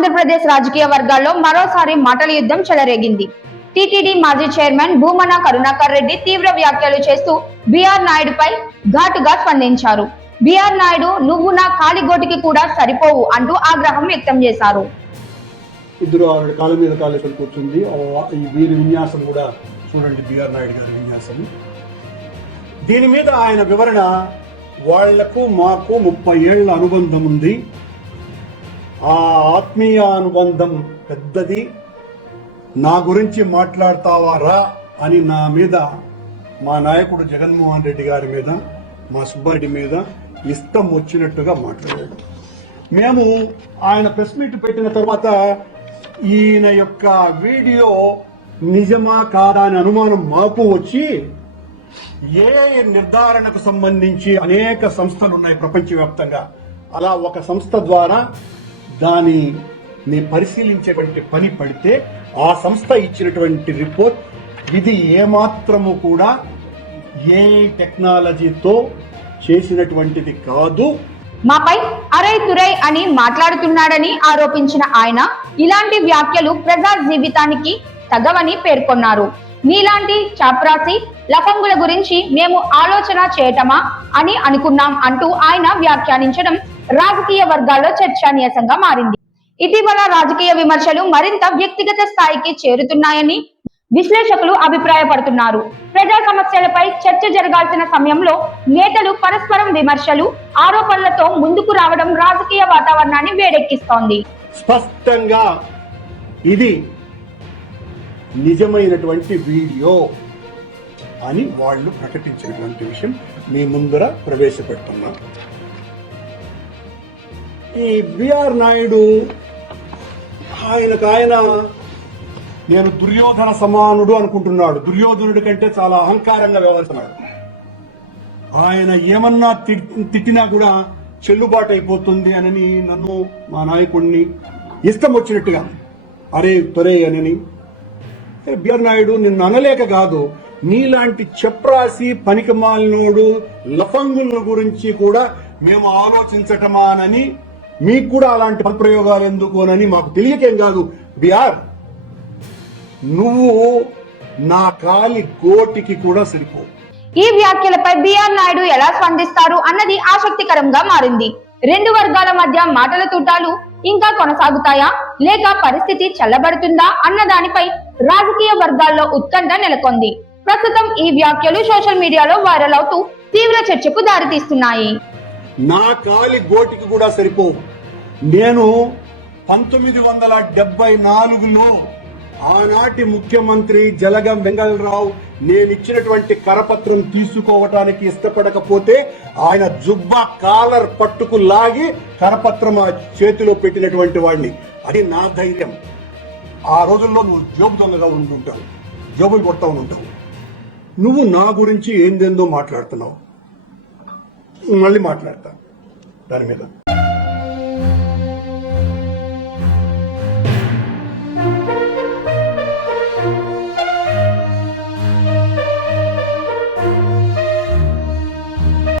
ఆంధ్రప్రదేశ్ రాజకీయ వర్గాల్లో మరోసారి మాటల యుద్ధం చెలరేగింది. టీటీడీ మాజీ చైర్మన్ భూమన కరుణాకర్ రెడ్డి తీవ్ర వ్యాఖ్యలు చేస్తూ బీఆర్ నాయుడుపై ఘాటుగా స్పందించారు. బీఆర్ నాయుడు నువ్వు నా కాలిగోటికి కూడా సరిపోవు అంటూ ఆగ్రహం వ్యక్తం చేశారు. ఇద్దరు ఆవిడ కాళ్ళ మీద కాలేసుకొని కూర్చుంది. వీరి విన్యాసం కూడా చూడండి, బీఆర్ నాయుడు గారి విన్యాసం. దీని మీద ఆయన వివరణ, వాళ్లకు మాకు 30 ఏళ్ల అనుబంధం ఉంది, ఆ ఆత్మీయ అనుబంధం పెద్దది, నా గురించి మాట్లాడతావారా అని నా మీద, మా నాయకుడు జగన్మోహన్ రెడ్డి గారి మీద, మా సుబ్బారెడ్డి మీద ఇష్టం వచ్చినట్టుగా మాట్లాడాడు. మేము ఆయన ప్రెస్ మీట్ పెట్టిన తర్వాత ఈయన యొక్క వీడియో నిజమా కాదా అని అనుమానం మాకు వచ్చి, ఏ నిర్ధారణకు సంబంధించి అనేక సంస్థలు ఉన్నాయి ప్రపంచవ్యాప్తంగా, అలా ఒక సంస్థ ద్వారా దానిని పరిశీలించేటువంటి పని పడితే ఆ సంస్థ ఇచ్చినటువంటి రిపోర్ట్ ఇది ఏమాత్రము కూడా ఏ టెక్నాలజీతో చేసినటువంటిది కాదు. మాపై అరై తురై అని మాట్లాడుతున్నాడని ఆరోపించిన ఆయన ఇలాంటి వ్యాఖ్యలు ప్రజా జీవితానికి తగవని పేర్కొన్నారు. నీలాంటి చాప్రాసి లఫంగుల గురించి మేము ఆలోచన చేయటమా అని అనుకున్నాం అంటూ ఆయన వ్యాఖ్యానించడం రాజకీయ వర్గాల్లో చర్చానీయాంశంగా మారింది. ఇటీవల రాజకీయ విమర్శలు మరింత వ్యక్తిగత స్థాయికి చేరుతున్నాయని విశ్లేషకులు అభిప్రాయపడుతున్నారు. ప్రజా సమస్యలపై చర్చ జరగాల్సిన సమయంలో నేతలు పరస్పరం విమర్శలు, ఆరోపణలతో ముందుకు రావడం రాజకీయ వాతావరణాన్ని వేడెక్కిస్తోంది. స్పష్టంగా ఇది నిజమైనటువంటి వీడియో అని వాళ్ళు ప్రకటించినటువంటి విషయం మీ ముందర ప్రవేశపెడుతున్నాం. ఈ బీఆర్ నాయుడు ఆయన నేను దుర్యోధన సమానుడు అనుకుంటున్నాడు. దుర్యోధనుడి కంటే చాలా అహంకారంగా వ్యవహరిస్తున్నాడు. ఆయన ఏమన్నా తిట్టినా కూడా చెల్లుబాటు అయిపోతుంది అని నన్ను, మా నాయకుడిని ఇష్టం వచ్చినట్టుగా అరే తొరే అని. బీఆర్ నాయుడు నిన్ను అనలేక కాదు, నీలాంటి చెప్రాసి పనికిమాలినోడు లఫంగుల గురించి కూడా మేము ఆలోచించటమానని, మీకు కూడా అలాంటి పదప్రయోగాలు ఎందుకోనని మాకు తెలియకేం కాదు. బీఆర్, నువ్వు నా కాలి గోటికి కూడా సరిపో. ఈ వ్యాఖ్యలపై బీఆర్ నాయుడు ఎలా స్పందిస్తారు అన్నది ఆసక్తికరంగా మారింది. రెండు వర్గాల మధ్య మాటల తూటాలు ఇంకా కొనసాగుతాయా, లేక పరిస్థితి చల్లబడుతుందా అన్న దానిపై రాజకీయ వర్గాల్లో ఉత్కంఠ నెలకొంది. ప్రస్తుతం ఈ వ్యాఖ్యలు సోషల్ మీడియాలో వైరల్ అవుతూ తీవ్ర చర్చకు దారితీస్తున్నాయి. నా కాలి గోటికి కూడా సరిపో. నేను 1974లో ఆనాటి ముఖ్యమంత్రి జలగం వెంగళరావు నేనిచ్చినటువంటి కరపత్రం తీసుకోవటానికి ఇష్టపడకపోతే ఆయన జుబ్బా కాలర్ పట్టుకు లాగి కరపత్రం ఆ చేతిలో పెట్టినటువంటి వాడిని. అది నా ధైర్యం. ఆ రోజుల్లో నువ్వు జోబు దొంగగా ఉంటుంటావు, జోబులు కొడతా ఉంటావు. నువ్వు నా గురించి ఏందేందో మాట్లాడుతున్నావు. మళ్ళీ మాట్లాడతా దాని మీద.